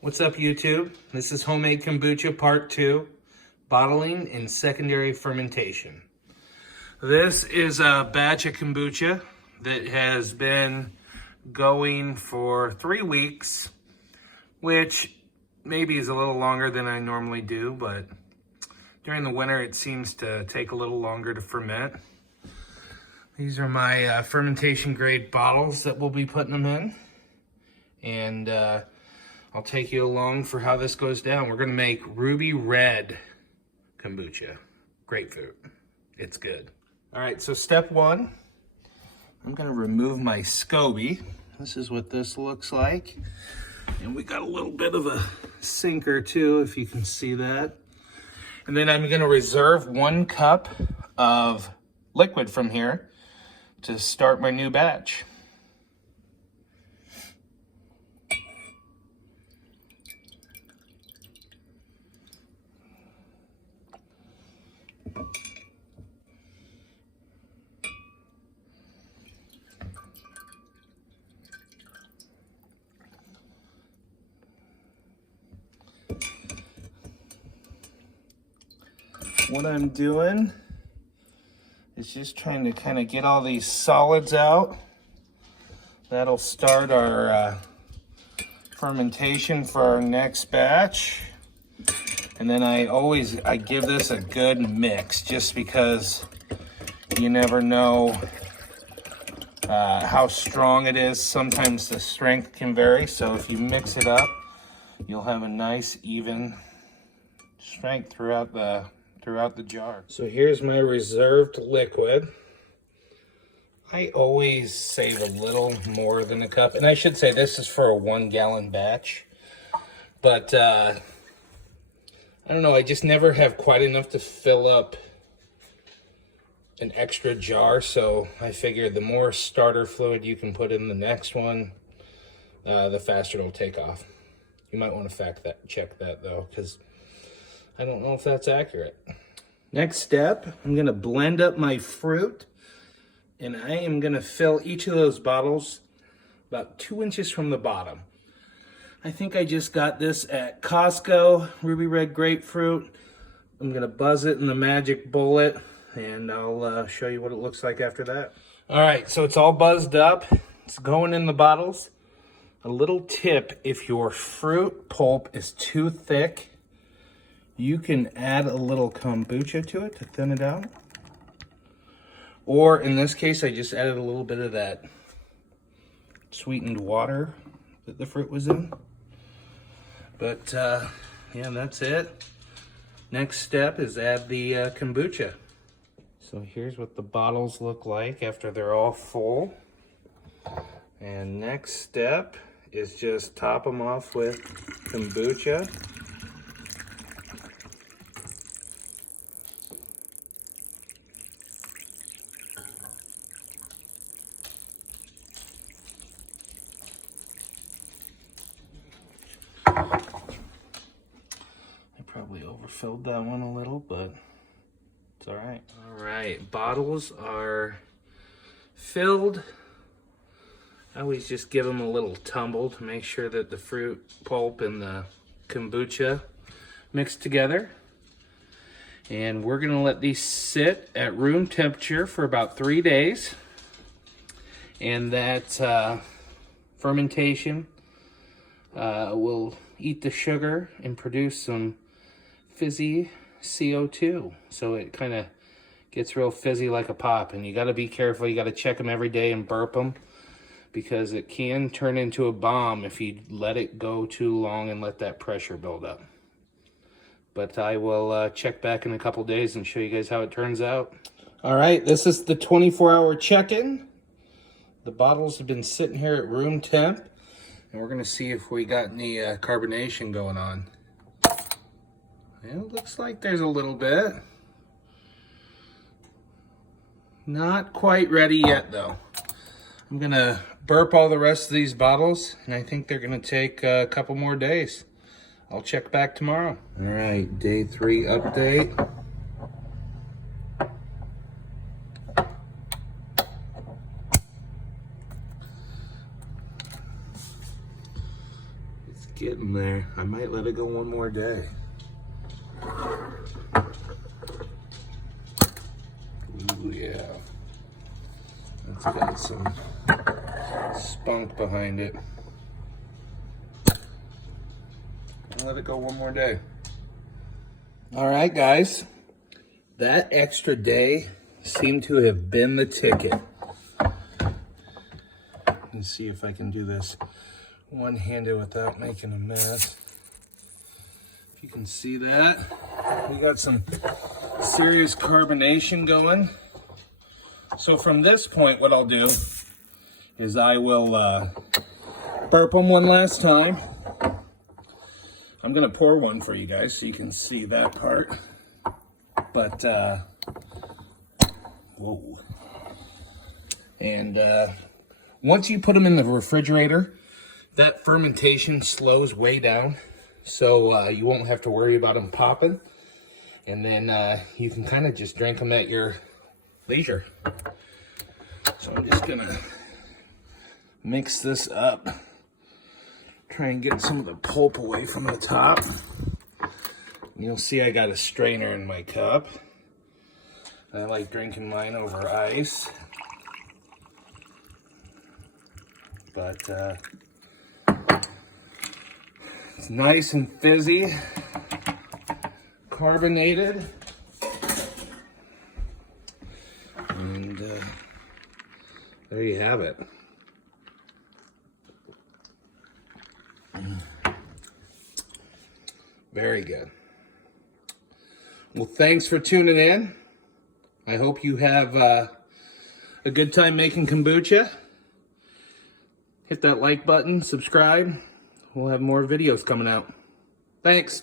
What's up, YouTube? This is Homemade Kombucha Part 2, Bottling and Secondary Fermentation. This is a batch of kombucha that has been going for 3 weeks, which maybe is a little longer than I normally do, but during the winter it seems to take a little longer to ferment. These are my fermentation grade bottles that we'll be putting them in, and I'll take you along for how this goes down. We're gonna make ruby red kombucha. Grapefruit. It's good. All right, so step one, I'm gonna remove my SCOBY. This is what this looks like. And we got a little bit of a sinker too, if you can see that. And then I'm gonna reserve 1 cup of liquid from here to start my new batch. What I'm doing is just trying to kind of get all these solids out. That'll start our fermentation for our next batch. And then I give this a good mix, just because you never know how strong it is. Sometimes the strength can vary, so if you mix it up, you'll have a nice even strength throughout the jar. So here's my reserved liquid. I always save a little more than a cup, and I should say this is for a 1 gallon batch, but I don't know, I just never have quite enough to fill up an extra jar, so I figured the more starter fluid you can put in the next one, the faster it'll take off. You might want to check that though, because I don't know if that's accurate. Next step, I'm gonna blend up my fruit, and I am gonna fill each of those bottles about 2 inches from the bottom. I think I just got this at Costco, ruby red grapefruit. I'm gonna buzz it in the magic bullet, and I'll show you what it looks like after that. All right, so it's all buzzed up. It's going in the bottles. A little tip, if your fruit pulp is too thick, you can add a little kombucha to it to thin it out. Or in this case, I just added a little bit of that sweetened water that the fruit was in. But yeah, that's it. Next step is add the kombucha. So here's what the bottles look like after they're all full. And next step is just top them off with kombucha. Probably overfilled that one a little, but it's all right. All right, bottles are filled. I always just give them a little tumble to make sure that the fruit pulp and the kombucha mix together. And we're gonna let these sit at room temperature for about 3 days. And that fermentation will eat the sugar and produce some fizzy CO2, so it kind of gets real fizzy like a pop. And you got to be careful. You got to check them every day and burp them, because it can turn into a bomb if you let it go too long and let that pressure build up. But I will check back in a couple days and show you guys how it turns out. All right, this is the 24-hour check-in. The bottles have been sitting here at room temp, and we're gonna see if we got any carbonation going on. It looks like there's a little bit. Not quite ready yet though. I'm gonna burp all the rest of these bottles, and I think they're gonna take a couple more days. I'll check back tomorrow. All right, day 3 update. It's getting in there. I might let it go one more day. Ooh, yeah. That's got some spunk behind it. I'll let it go one more day. All right, guys. That extra day seemed to have been the ticket. Let's see if I can do this one-handed without making a mess. If you can see that, we got some serious carbonation going. So from this point, what I'll do is I will burp them one last time. I'm gonna pour one for you guys so you can see that part. But, whoa. And once you put them in the refrigerator, that fermentation slows way down. So you won't have to worry about them popping. And then you can kind of just drink them at your leisure. So I'm just gonna mix this up. Try and get some of the pulp away from the top. And you'll see I got a strainer in my cup. I like drinking mine over ice. But it's nice and fizzy, carbonated, and there you have it. Very good. Well, thanks for tuning in. I hope you have a good time making kombucha. Hit that like button, subscribe. We'll have more videos coming out. Thanks.